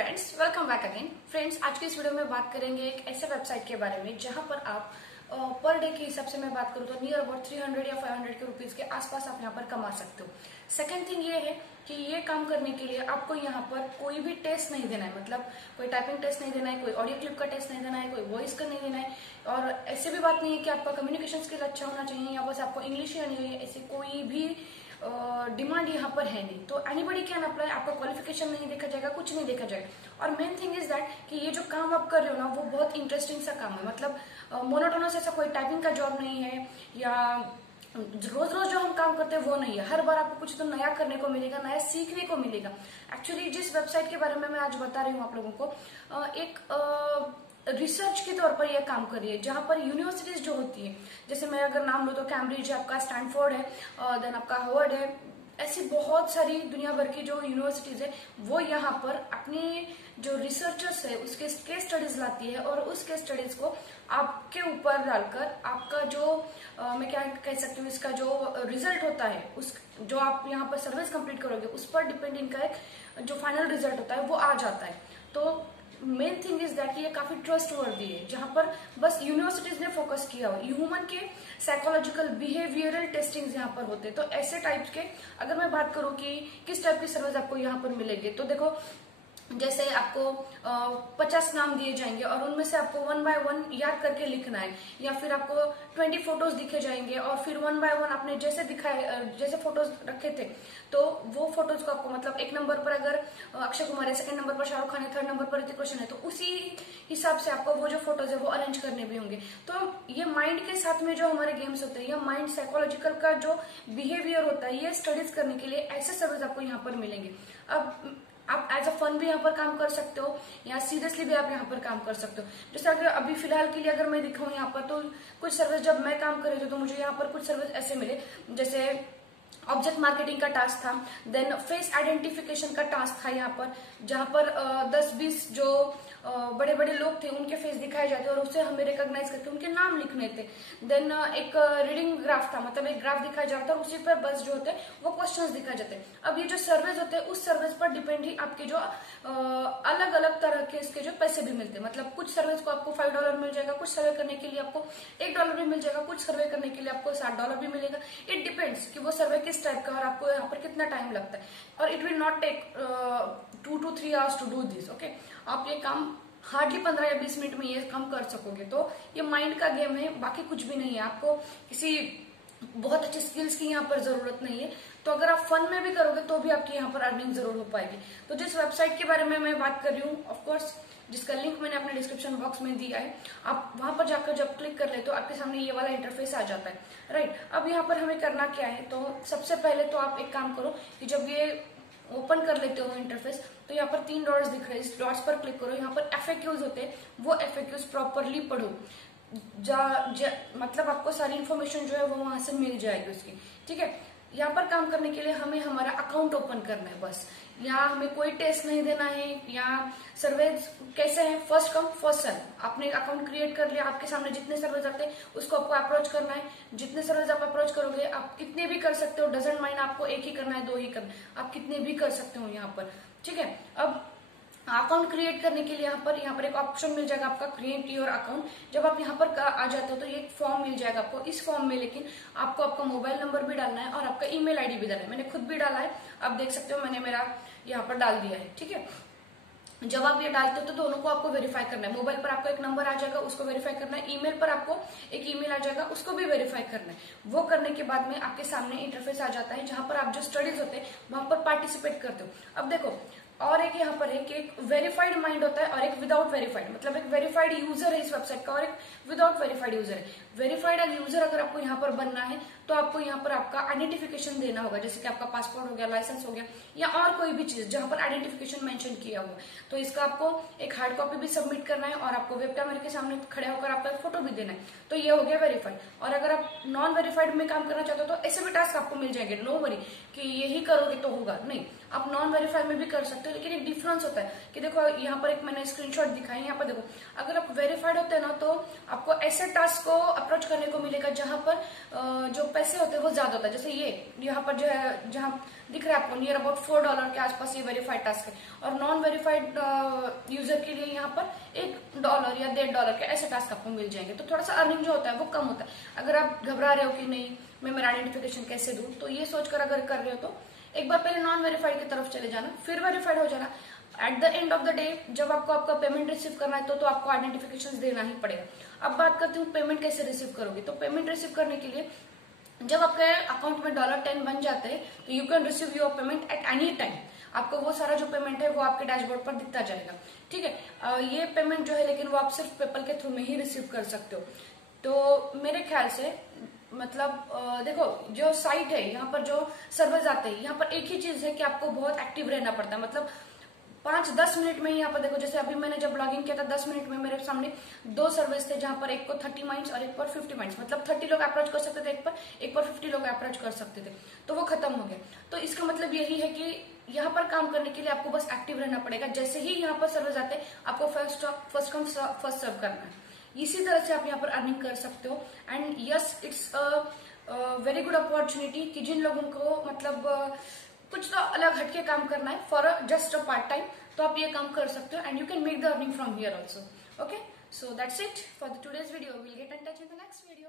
Friends, welcome back again. Friends, आज की इस वीडियो में बात करेंगे एक ऐसे वेबसाइट के बारे में जहां पर आप पर डे के हिसाब से मैं बात करूं तो नियर अबाउट 300 या 500 के रुपीज के आसपास आप यहां पर कमा सकते हो। सेकंड थिंग ये है कि ये काम करने के लिए आपको यहाँ पर कोई भी टेस्ट नहीं देना है, मतलब कोई टाइपिंग टेस्ट नहीं देना है, कोई ऑडियो क्लिप का टेस्ट नहीं देना है, कोई वॉइस का नहीं देना है। और ऐसे भी बात नहीं है कि आपका कम्युनिकेशन स्किल अच्छा होना चाहिए या बस आपको इंग्लिश ही आनी चाहिए, ऐसी कोई भी डिमांड यहाँ पर है नहीं। तो एनीबडी कैन अप्लाई, आपका क्वालिफिकेशन नहीं देखा जाएगा, कुछ नहीं देखा जाएगा। और मेन थिंग इज दैट कि ये जो काम आप कर रहे हो ना वो बहुत इंटरेस्टिंग सा काम है, मतलब मोनोटोनस ऐसा कोई टाइपिंग का जॉब नहीं है या रोज रोज जो हम काम करते हैं वो नहीं है। हर बार आपको कुछ तो नया करने को मिलेगा, नया सीखने को मिलेगा। एक्चुअली जिस वेबसाइट के बारे में मैं आज बता रही हूँ आप लोगों को, एक रिसर्च के तौर पर यह काम कर रही है, जहां पर यूनिवर्सिटीज जो होती है, जैसे मैं अगर नाम लूँ तो कैम्ब्रिज है, आपका स्टैनफोर्ड है, देन आपका हार्वर्ड है, ऐसी बहुत सारी दुनिया भर की जो यूनिवर्सिटीज है वो यहाँ पर अपने जो रिसर्चर्स है उसके केस स्टडीज लाती है और उस केस स्टडीज को आपके ऊपर डालकर आपका जो मैं क्या कह सकती हूँ, इसका जो रिजल्ट होता है, उस जो आप यहाँ पर सर्विस कंप्लीट करोगे उस पर डिपेंड इनका एक जो फाइनल रिजल्ट होता है वो आ जाता है। तो मेन थिंग इज दैट ये काफी ट्रस्ट वर्दी है, जहां पर बस यूनिवर्सिटीज ने फोकस किया हो। ह्यूमन के साइकोलॉजिकल बिहेवियरल टेस्टिंग यहाँ पर होते हैं। तो ऐसे टाइप्स के अगर मैं बात करूं कि किस टाइप की सर्विस आपको यहाँ पर मिलेगी, तो देखो जैसे आपको 50 नाम दिए जाएंगे और उनमें से आपको 1 बाय 1 याद करके लिखना है, या फिर आपको 20 फोटोज दिखे जाएंगे और फिर 1 बाय 1 आपने जैसे दिखाए जैसे फोटोज रखे थे तो वो फोटोज को आपको, मतलब एक नंबर पर अगर अक्षय कुमार है, सेकंड नंबर पर शाहरुख खान है, थर्ड नंबर पर ऋतिक रोशन है, तो उसी हिसाब से आपको वो जो फोटोज है वो अरेंज करने भी होंगे। तो ये माइंड के साथ में जो हमारे गेम्स होते हैं या माइंड साइकोलॉजिकल का जो बिहेवियर होता है ये स्टडीज करने के लिए ऐसे सर्विस आपको यहाँ पर मिलेंगे। अब आप एज अ फन भी यहाँ पर काम कर सकते हो या सीरियसली भी आप यहाँ पर काम कर सकते हो। जैसे अगर अभी फिलहाल के लिए अगर मैं दिखाऊं यहाँ पर, तो कुछ सर्विस जब मैं काम कर रही थी तो मुझे यहाँ पर कुछ सर्विस ऐसे मिले, जैसे ऑब्जेक्ट मार्केटिंग का टास्क था, देन फेस आइडेंटिफिकेशन का टास्क था यहाँ पर, जहां पर 10-20 जो बड़े बड़े लोग थे उनके फेस दिखाए जाते और उससे हमें रिकॉग्नाइज करके उनके नाम लिखने थे। देन एक रीडिंग ग्राफ था, मतलब एक ग्राफ दिखाया जाता है और उसी पर बस जो होते हैं वो क्वेश्चंस दिखाए जाते हैं। अब ये जो सर्विस होते हैं उस सर्विस पर डिपेंड ही आपके जो अलग अलग तरह के इसके जो पैसे भी मिलते हैं, मतलब कुछ सर्विस को आपको $5 मिल जाएगा, कुछ सर्वे करने के लिए आपको $1 भी मिल जाएगा, कुछ सर्वे करने के लिए आपको $60 भी मिलेगा। इट डिपेंड्स कि वो सर्वे किस टाइप का और आपको यहाँ पर कितना टाइम लगता है। और it will not take 2 to 3 hours to do this. Okay, आप ये काम हार्डली 15 या 20 मिनट में ये काम कर सकोगे। तो ये माइंड का गेम है, बाकी कुछ भी नहीं है। आपको किसी बहुत अच्छे स्किल्स की यहाँ पर जरूरत नहीं है। तो अगर आप फन में भी करोगे तो भी आपकी यहाँ पर अर्निंग जरूर हो पाएगी। तो जिस वेबसाइट के बारे में मैं बात कर रही हूँ, ऑफकोर्स जिसका लिंक मैंने अपने डिस्क्रिप्शन बॉक्स में दिया है, आप वहां पर जाकर जब क्लिक कर ले तो आपके सामने ये वाला इंटरफेस आ जाता है। राइट, अब यहाँ पर हमें करना क्या है, तो सबसे पहले तो आप एक काम करो कि जब ये ओपन कर लेते हो इंटरफेस तो यहाँ पर 3 डॉट्स दिख रहे हैं, इस डॉट्स पर क्लिक करो। यहाँ पर FAQs होते हैं, वो FAQs प्रॉपरली पढ़ो। मतलब आपको सारी इन्फॉर्मेशन जो है वो वहां से मिल जाएगी उसकी। ठीक है, यहाँ पर काम करने के लिए हमें हमारा अकाउंट ओपन करना है बस। यहाँ हमें कोई टेस्ट नहीं देना है। यहाँ सर्वेज कैसे है, फर्स्ट कम फर्स्ट सर्व। आपने अकाउंट क्रिएट कर लिया, आपके सामने जितने सर्वेज आते हैं उसको आपको अप्रोच करना है। जितने सर्वेज आप अप्रोच करोगे आप कितने भी कर सकते हो, डजंट माइंड आपको एक ही करना है, 2 ही करना है, आप कितने भी कर सकते हो यहाँ पर। ठीक है, अब अकाउंट क्रिएट करने के लिए यहाँ पर एक ऑप्शन मिल जाएगा आपका क्रिएट योर अकाउंट। जब आप यहाँ पर आ जाते हो तो ये एक फॉर्म मिल जाएगा आपको। इस फॉर्म में लेकिन आपको आपका मोबाइल नंबर भी डालना है और आपका ईमेल आईडी भी डालना है। मैंने खुद भी डाला है, आप देख सकते हो, मैंने मेरा यहाँ पर डाल दिया है। ठीक है, जब आप ये डालते हो तो दोनों को आपको वेरीफाई करना है। मोबाइल पर आपको एक नंबर आ जाएगा, उसको वेरीफाई करना है। ईमेल पर आपको एक ईमेल आ जाएगा, उसको भी वेरीफाई करना है। वो करने के बाद में आपके सामने इंटरफेस आ जाता है जहां पर आप जो स्टडीज होते हैं वहां पर पार्टिसिपेट करते हो। अब देखो, और एक यहाँ पर है कि एक वेरीफाइड माइंड होता है और एक विदाउट वेरीफाइड, मतलब एक वेरीफाइड यूजर है इस वेबसाइट का और एक विदाउट वेरीफाइड यूजर है। वेरीफाइड यूजर अगर आपको यहाँ पर बनना है तो आपको यहाँ पर आपका आइडेंटिफिकेशन देना होगा, जैसे कि आपका पासपोर्ट हो गया, लाइसेंस हो गया या और कोई भी चीज जहां पर आइडेंटिफिकेशन मेंशन किया हुआ। तो इसका आपको एक हार्ड कॉपी भी सबमिट करना है और आपको वेब कैमरे के सामने खड़े होकर आपका फोटो भी देना है। तो ये हो गया वेरीफाइड। और अगर आप नॉन वेरीफाइड में काम करना चाहते हो तो ऐसे भी टास्क आपको मिल जाएंगे। नो वरी कि यही करोगे तो होगा, नहीं, आप नॉन वेरीफाइड में भी कर सकते हो। लेकिन एक डिफरेंस होता है कि देखो यहाँ पर एक मैंने स्क्रीनशॉट दिखाई, यहाँ पर देखो, अगर आप वेरीफाइड होते हैं ना तो आपको ऐसे टास्क को अप्रोच करने को मिलेगा जहां पर जो पैसे होते हैं वो ज्यादा होता है। जैसे ये यहाँ पर जो है, जहाँ दिख रहा है आपको नियर अबाउट $4 के आसपास ये वेरीफाइड टास्क है, और नॉन वेरीफाइड यूजर के लिए यहाँ पर $1 या $1.5 के ऐसे टास्क आपको मिल जाएंगे। तो थोड़ा सा अर्निंग जो होता है वो कम होता है। अगर आप घबरा रहे हो कि नहीं मैं मेरा आइडेंटिफिकेशन कैसे दूं, तो ये सोचकर अगर कर रहे हो तो एक बार पहले नॉन वेरीफाइड की तरफ चले जाना, फिर वेरीफाइड हो जाना। At the end of the day जब आपको आपका पेमेंट रिसीव करना है तो आपको आइडेंटिफिकेशन देना ही पड़ेगा। अब बात करती हूँ पेमेंट कैसे रिसीव करोगे। तो पेमेंट रिसीव करने के लिए जब आपके अकाउंट में $10 बन जाते हैं तो you can receive your payment at any time. आपको वो सारा जो पेमेंट है वो आपके डैशबोर्ड पर दिखता जाएगा, ठीक है। ये पेमेंट जो है लेकिन वो आप सिर्फ पेपल के थ्रू में ही रिसीव कर सकते हो। तो मेरे ख्याल से मतलब देखो जो साइट है, यहाँ पर जो सर्वर्स आते हैं, यहाँ पर एक ही चीज है कि आपको बहुत एक्टिव रहना पड़ता है। मतलब 5-10 मिनट में यहाँ पर देखो, जैसे अभी मैंने जब लॉगिन किया था 10 मिनट में मेरे सामने 2 सर्विस थे, जहां पर एक को 30 माइंड्स और एक पर 50 माइंड्स, मतलब 30 लोग अप्रोच कर सकते थे एक पर 50 लोग अप्रोच कर सकते थे, तो वो खत्म हो गया। तो इसका मतलब यही है कि यहाँ पर काम करने के लिए आपको बस एक्टिव रहना पड़ेगा। जैसे ही यहाँ पर सर्विस आते हैं आपको फर्स्ट कम फर्स्ट सर्व करना है। इसी तरह से आप यहाँ पर अर्निंग कर सकते हो। And yes, it's very good opportunity कि जिन लोगों को मतलब कुछ तो अलग हटके काम करना है for just a part time, तो आप ये काम कर सकते हो। And you can make the earning from here also. Okay, so that's it for the today's video. Will get in touch in the next video.